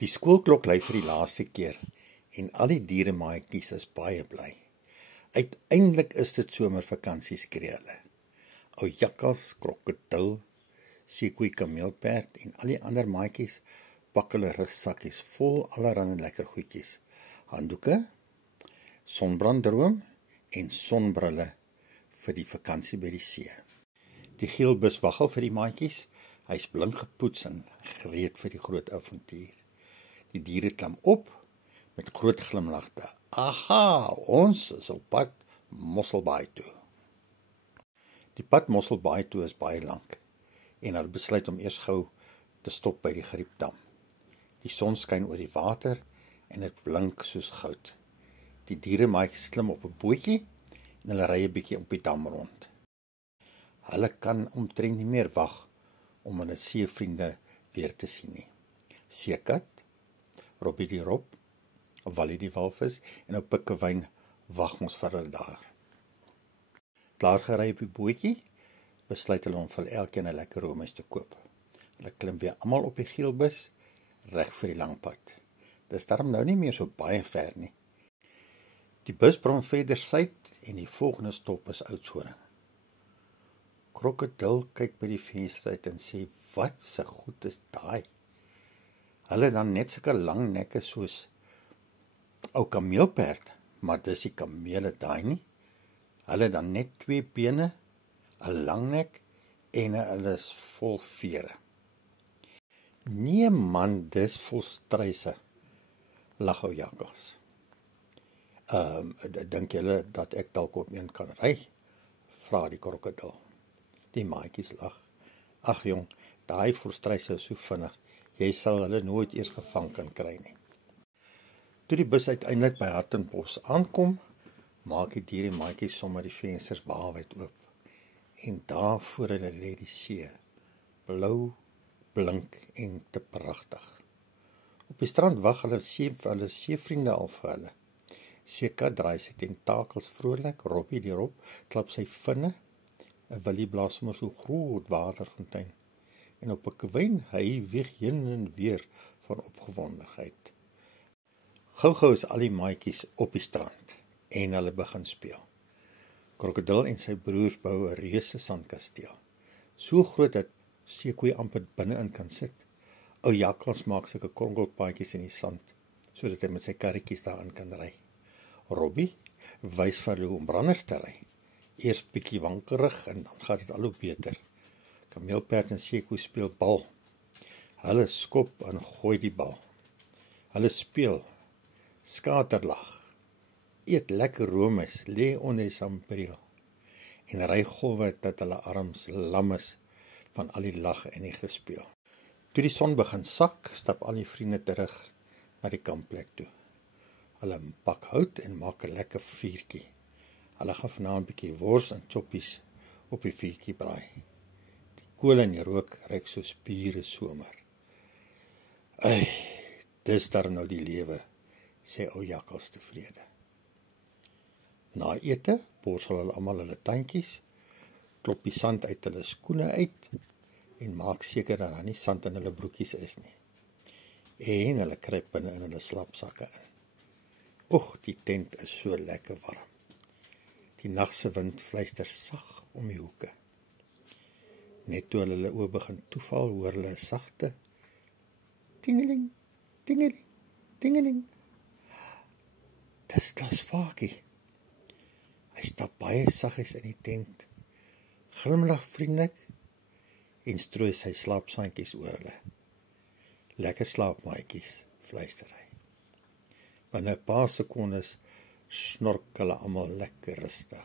Die skoolklok lui vir die laaste keer en al die dieremaatjies is baie bly. Uiteindelik is dit somervakansie, skree hulle. Ou jakkals, krokodil, seekoei, kameelperd en al die ander maatjies pak hulle rugsakkies vol allerlei lekker goedjies. Handdoeke, sonbrandroom en sonbrille vir die vakansie by die see. Die geelbus waggel vir die maatjies. Hy's blink gepoets en gereed vir die groot avontuur. Die diere klim op met groot glimlagte. Aha, ons is op pad Mosselbaai toe. Die pad Mosselbaai toe is baie lank en hulle besluit om eers gou te stop by die Griepdam. Die son skyn oor die water en dit blink soos goud. Die dieremaatjies klim op 'n bootjie en hulle ry 'n bietjie op die dam rond. Hulle kan omtrent nie meer wag om hulle seevriende weer te sien nie. Seekat, Robbie die rob, Wally die walvis en ou Pikkewyn wag ons vir hulle daar. Klaar gery op die bootjie, besluit hulle om vir elkeen 'n lekker roomys te koop. Hulle klim weer almal op die geelbus, reg vir die lang pad. Dis daarom nou nie meer so baie ver nie. Die bus bring verder suid en die volgende stop is Oudtshoorn. Krokodil kyk by die venster uit en sê, wat se goed is daai? Hulle dan net sulke lang nekke soos ou kameelperd, maar dis die kamele daai nie. Hulle dan net 2 bene, 'n lang nek en hulle is vol vere. Nee man, dis vol struise, lag ou jakkals. Dink julle dat ek dalk op een kan ry? Vra die krokodil. Die maatjies lag. Ag jong, daai volstruise is so vinnig, jy sal hulle nooit eers gevang kan kry nie. Toe die bus uiteindelik by Hartenbos aankom, maak die dieremaatjies sommer die vensters waawyd oop. En daar voor hulle lê die see, blou, blink en te pragtig. Op die strand wag hulle seevriende al vir hulle. Seekat draai sy tentakels vrolik, Robbie die rob klap sy vinne, 'n Willie blaas sommer so groot waterfontein. En op 'n Pikkewyn, hy weeg heen en weer van opgewondenheid. Gou-gou is al die maatjies op die strand en hulle begin speel. Krokodil en sy broers bou 'n reuse sandkasteel, so groot dat seekoei amper binne-in kan sit. Ou jakkals maak sulke kronkelpaadjies in die sand, sodat hy met sy karretjies daarin kan ry. Robbie wys vir hulle hoe om branders te ry. Eers bietjie wankerig en dan gaan dit al hoe beter. Kameelperd en seekoei speel bal. Hulle skop en gooi die bal. Hulle speel, skaterlag, eet lekker roomys, lê onder die sambreel en ry golwe dat hulle arms lam is van al die lag en die gespeel. Toe die son begin sak, stap al die vriende terug na die kampplek toe. Hulle pak hout en maak 'n lekker vuurtjie. Hulle gaan vanaand 'n bietjie wors en choppies op die vuurtjie braai. Die kool en die rook ruik so pure somer. Ai, dis daar nou die lewe, sê ou jakkals tevrede. Na ete borsel hulle almal hulle tandjies, klop die sand uit hulle skoene uit en maak seker dat daar nie sand in hulle broekies is nie. En hulle kruip binne in hulle slaapsakke in. Oeg, die tent is so lekker warm. Die nagse wind fluister sag om die hoeke. Net toe hulle oë begin toeval, hoor hulle 'n sagte tingeling, tingeling, tingeling. Dis Klasvakie. Hy stap baie saggies in die tent, glimlag vriendelik en strooi sy slaapsandjies oor hulle. Lekker slaap, maatjies, fluister hy. Binne 'n paar sekondes snork hulle almal lekker rustig.